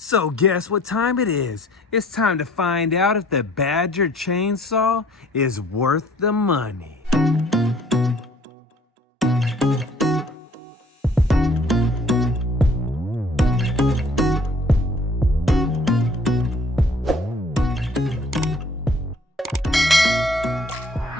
So guess what time it is? It's time to find out if the Badger chainsaw is worth the money.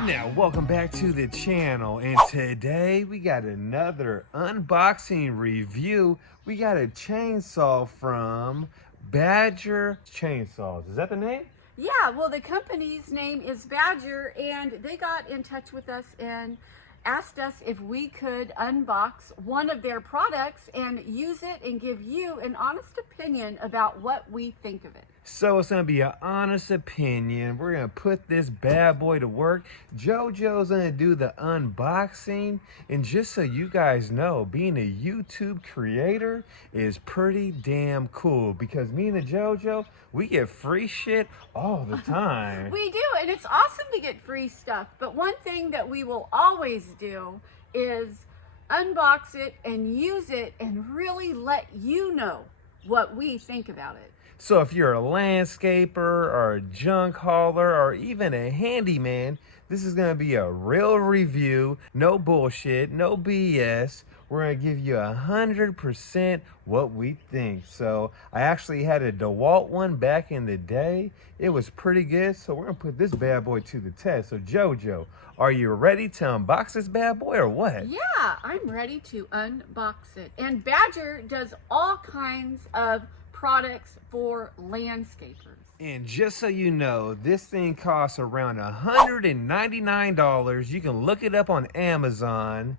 Now, welcome back to the channel, and today we got another unboxing review. We got a chainsaw from Badger Chainsaws. Is that the name? Yeah, well, the company's name is Badger, and they got in touch with us and asked us if we could unbox one of their products and use it and give you an honest opinion about what we think of it. So it's gonna be an honest opinion. We're gonna put this bad boy to work. JoJo's gonna do the unboxing. And just so you guys know, being a YouTube creator is pretty damn cool, because me and the JoJo, we get free shit all the time. We do, and it's awesome to get free stuff. But one thing that we will always do is unbox it and use it and really let you know what we think about it. So if you're a landscaper or a junk hauler or even a handyman, this is going to be a real review. No bullshit, no BS. We're going to give you 100% what we think. So I actually had a DeWalt one back in the day. It was pretty good. So we're going to put this bad boy to the test. So JoJo, are you ready to unbox this bad boy or what? Yeah, I'm ready to unbox it. And Badger does all kinds of products for landscapers. And just so you know, this thing costs around $199. You can look it up on Amazon,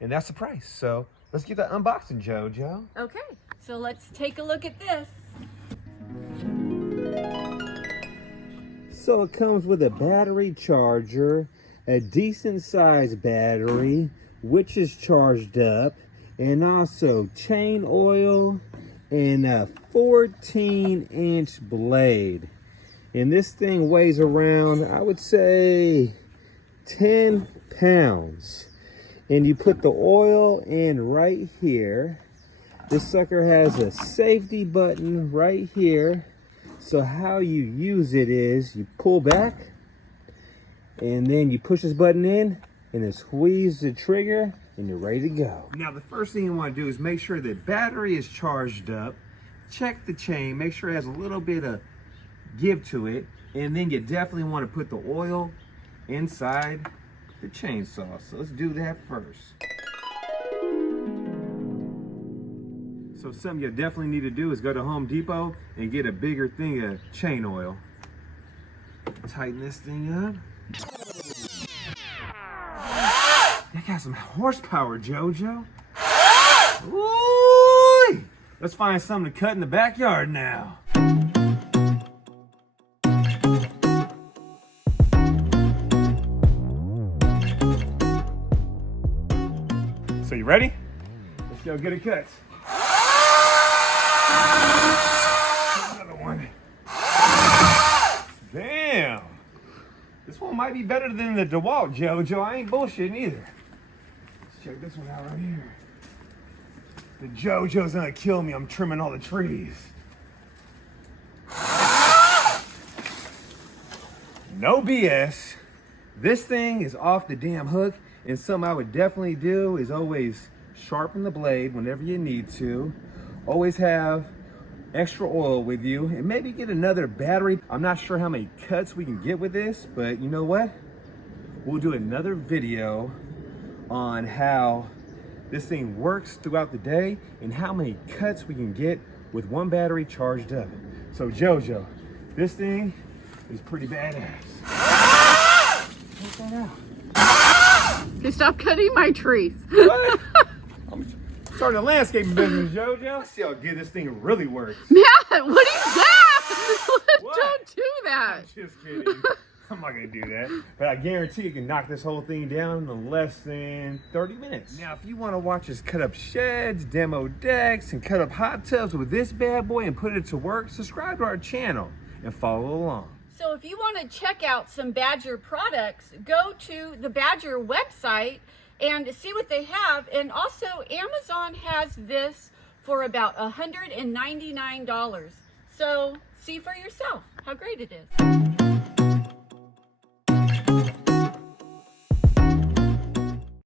and that's the price. So let's get the unboxing, JoJo. Okay, so let's take a look at this. So it comes with a battery charger, a decent sized battery, which is charged up, and also chain oil, and a 14-inch blade. And this thing weighs around, I would say, 10 pounds. And you put the oil in right here. This sucker has a safety button right here. So how you use it is you pull back, and then you push this button in, and then squeeze the trigger, and you're ready to go. Now the first thing you want to do is make sure the battery is charged up. Check the chain, make sure it has a little bit of give to it, and then you definitely want to put the oil inside the chainsaw. So let's do that first. So something you definitely need to do is go to Home Depot and get a bigger thing of chain oil. Tighten this thing up. That got some horsepower, JoJo. Ooh! Let's find something to cut in the backyard now. So you ready? Let's go get a cut. Another one. Damn. This one might be better than the DeWalt, JoJo. I ain't bullshitting either. Let's check this one out right here. The JoJo's gonna kill me. I'm trimming all the trees. No BS. This thing is off the damn hook, and something I would definitely do is always sharpen the blade whenever you need to. Always have extra oil with you, and maybe get another battery. I'm not sure how many cuts we can get with this, but you know what? We'll do another video on how this thing works throughout the day and how many cuts we can get with one battery charged up. So JoJo, this thing is pretty badass. Check that out. Okay, stop cutting my trees. What? I'm starting a landscaping business, JoJo. Let's see how good this thing really works. Matt, what is that? What? Don't do that. I'm just kidding. I'm not gonna do that, but I guarantee you can knock this whole thing down in less than 30 minutes. Now, if you want to watch us cut up sheds, demo decks, and cut up hot tubs with this bad boy and put it to work, subscribe to our channel and follow along. So if you want to check out some Badger products, go to the Badger website and see what they have. And also Amazon has this for about $199. So see for yourself how great it is.